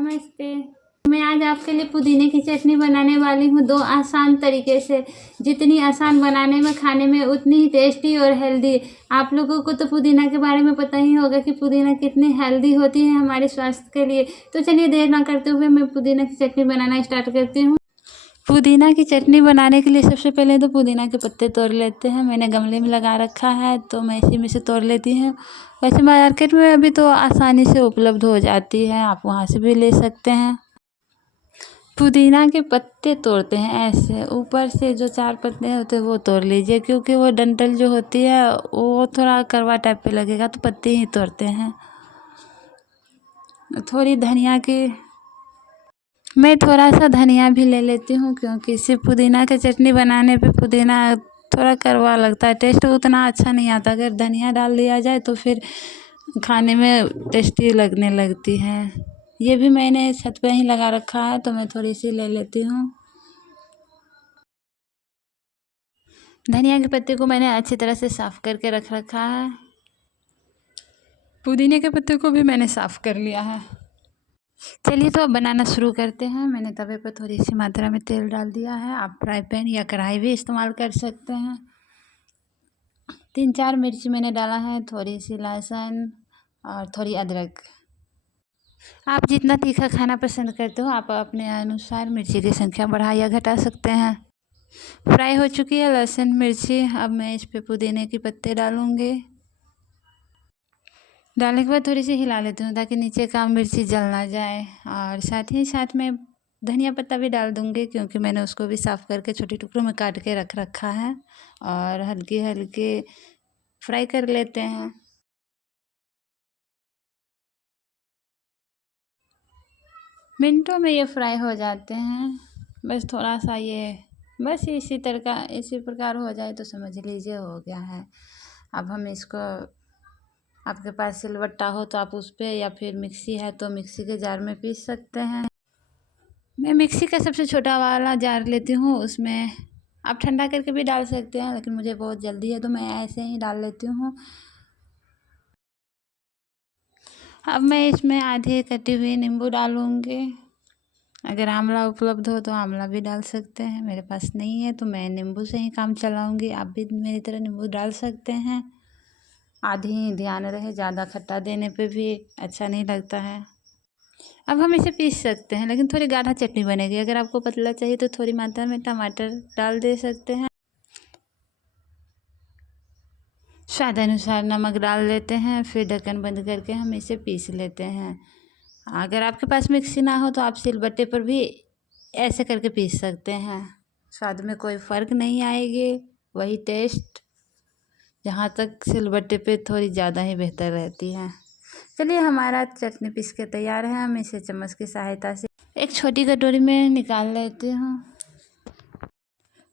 नमस्ते। मैं आज आपके लिए पुदीने की चटनी बनाने वाली हूँ 2 आसान तरीके से। जितनी आसान बनाने में, खाने में उतनी ही टेस्टी और हेल्दी। आप लोगों को तो पुदीना के बारे में पता ही होगा कि पुदीना कितनी हेल्दी होती है हमारे स्वास्थ्य के लिए। तो चलिए देर ना करते हुए मैं पुदीना की चटनी बनाना स्टार्ट करती हूँ। पुदीना की चटनी बनाने के लिए सबसे पहले तो पुदीना के पत्ते तोड़ लेते हैं। मैंने गमले में लगा रखा है तो मैं इसी में से तोड़ लेती हूँ। वैसे मार्केट में अभी तो आसानी से उपलब्ध हो जाती है, आप वहाँ से भी ले सकते हैं। पुदीना के पत्ते तोड़ते हैं ऐसे, ऊपर से जो 4 पत्ते होते हैं वो तोड़ लीजिए, क्योंकि वो डंठल जो होती है वो थोड़ा कड़वा टाइप पे लगेगा, तो पत्ते ही तोड़ते हैं। थोड़ी धनिया की मैं थोड़ा सा धनिया भी ले लेती हूँ, क्योंकि सिर्फ पुदीना की चटनी बनाने पे पुदीना थोड़ा कड़वा लगता है, टेस्ट उतना अच्छा नहीं आता। अगर धनिया डाल दिया जाए तो फिर खाने में टेस्टी लगने लगती है। ये भी मैंने छत पे ही लगा रखा है तो मैं थोड़ी सी ले लेती हूँ। धनिया के पत्ते को मैंने अच्छी तरह से साफ़ करके रख रखा है। पुदीने के पत्ते को भी मैंने साफ़ कर लिया है। चलिए तो अब बनाना शुरू करते हैं। मैंने तवे पर थोड़ी सी मात्रा में तेल डाल दिया है। आप फ्राई पैन या कढ़ाई भी इस्तेमाल कर सकते हैं। 3-4 मिर्ची मैंने डाला है, थोड़ी सी लहसुन और थोड़ी अदरक। आप जितना तीखा खाना पसंद करते हो आप अपने अनुसार मिर्ची की संख्या बढ़ा या घटा सकते हैं। फ्राई हो चुकी है लहसुन मिर्ची। अब मैं इस पे पुदीने के पत्ते डालूँगी। डालने के बाद थोड़ी सी हिला लेती हूँ ताकि नीचे का मिर्ची जल ना जाए, और साथ ही साथ में धनिया पत्ता भी डाल दूँगी, क्योंकि मैंने उसको भी साफ़ करके छोटे टुकड़ों में काट के रख रखा है। और हल्के हल्के फ्राई कर लेते हैं। मिनटों में ये फ्राई हो जाते हैं। बस थोड़ा सा ये बस इसी प्रकार हो जाए तो समझ लीजिए हो गया है। अब हम इसको, आपके पास सिलबट्टा हो तो आप उस पर, या फिर मिक्सी है तो मिक्सी के जार में पीस सकते हैं। मैं मिक्सी का सबसे छोटा वाला जार लेती हूँ, उसमें आप ठंडा करके भी डाल सकते हैं, लेकिन मुझे बहुत जल्दी है तो मैं ऐसे ही डाल लेती हूँ। अब मैं इसमें आधे कटी हुई नींबू डालूँगी। अगर आंवला उपलब्ध हो तो आंवला भी डाल सकते हैं, मेरे पास नहीं है तो मैं नींबू से ही काम चलाऊँगी। आप भी मेरी तरह नींबू डाल सकते हैं। आधी ही ध्यान रहे, ज़्यादा खट्टा देने पे भी अच्छा नहीं लगता है। अब हम इसे पीस सकते हैं, लेकिन थोड़ी गाढ़ा चटनी बनेगी। अगर आपको पतला चाहिए तो थोड़ी मात्रा में टमाटर डाल दे सकते हैं। स्वाद अनुसार नमक डाल लेते हैं, फिर ढक्कन बंद करके हम इसे पीस लेते हैं। अगर आपके पास मिक्सी ना हो तो आप सिलबट्टे पर भी ऐसे करके पीस सकते हैं। स्वाद में कोई फ़र्क नहीं आएगी, वही टेस्ट, जहाँ तक सिलबट्टे पे थोड़ी ज़्यादा ही बेहतर रहती है। चलिए हमारा चटनी पीस के तैयार है। हम इसे चम्मच की सहायता से एक छोटी कटोरी में निकाल लेते हैं।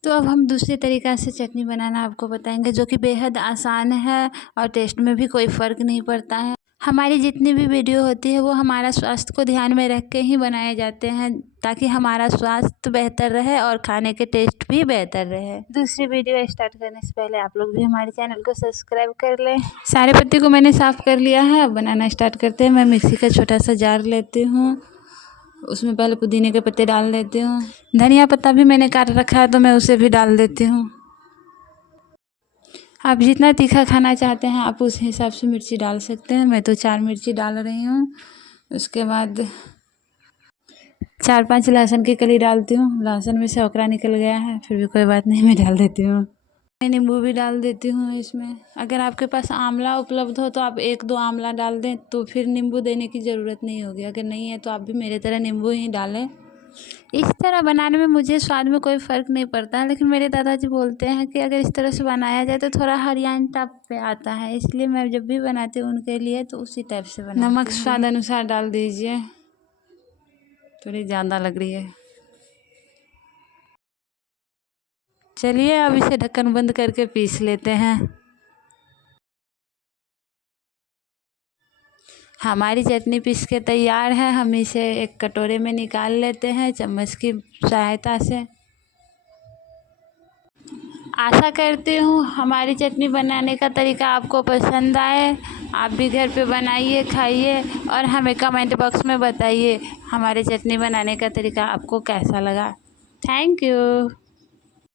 तो अब हम दूसरे तरीक़ा से चटनी बनाना आपको बताएंगे, जो कि बेहद आसान है और टेस्ट में भी कोई फ़र्क नहीं पड़ता है। हमारी जितनी भी वीडियो होती है वो हमारा स्वास्थ्य को ध्यान में रख के ही बनाए जाते हैं, ताकि हमारा स्वास्थ्य बेहतर रहे और खाने के टेस्ट भी बेहतर रहे। दूसरी वीडियो स्टार्ट करने से पहले आप लोग भी हमारे चैनल को सब्सक्राइब कर लें। सारे पत्ते को मैंने साफ़ कर लिया है। अब बनाना स्टार्ट करते हैं। मैं मिक्सी का छोटा सा जार लेती हूँ, उसमें पहले पुदीने के पत्ते डाल देती हूँ। धनिया पत्ता भी मैंने काट रखा है तो मैं उसे भी डाल देती हूँ। आप जितना तीखा खाना चाहते हैं आप उस हिसाब से मिर्ची डाल सकते हैं। मैं तो 4 मिर्ची डाल रही हूँ। उसके बाद 4-5 लहसुन की कली डालती हूँ। लहसुन में से ओकरा निकल गया है, फिर भी कोई बात नहीं, मैं डाल देती हूँ। मैं नींबू भी डाल देती हूँ इसमें। अगर आपके पास आंवला उपलब्ध हो तो आप 1-2 आंवला डाल दें, तो फिर नींबू देने की ज़रूरत नहीं होगी। अगर नहीं है तो आप भी मेरे तरह नींबू ही डालें। इस तरह बनाने में मुझे स्वाद में कोई फ़र्क नहीं पड़ता है, लेकिन मेरे दादाजी बोलते हैं कि अगर इस तरह से बनाया जाए तो थोड़ा हरियाणवी टाइप पे आता है, इसलिए मैं जब भी बनाती हूँ उनके लिए तो उसी टाइप से बनाती हूँ। नमक स्वाद अनुसार डाल दीजिए, थोड़ी ज़्यादा लग रही है। चलिए अब इसे ढक्कन बंद करके पीस लेते हैं। हमारी चटनी पीस के तैयार है। हम इसे एक कटोरे में निकाल लेते हैं चम्मच की सहायता से। आशा करती हूँ हमारी चटनी बनाने का तरीका आपको पसंद आए। आप भी घर पे बनाइए, खाइए और हमें कमेंट बॉक्स में बताइए हमारे चटनी बनाने का तरीका आपको कैसा लगा। Thank you.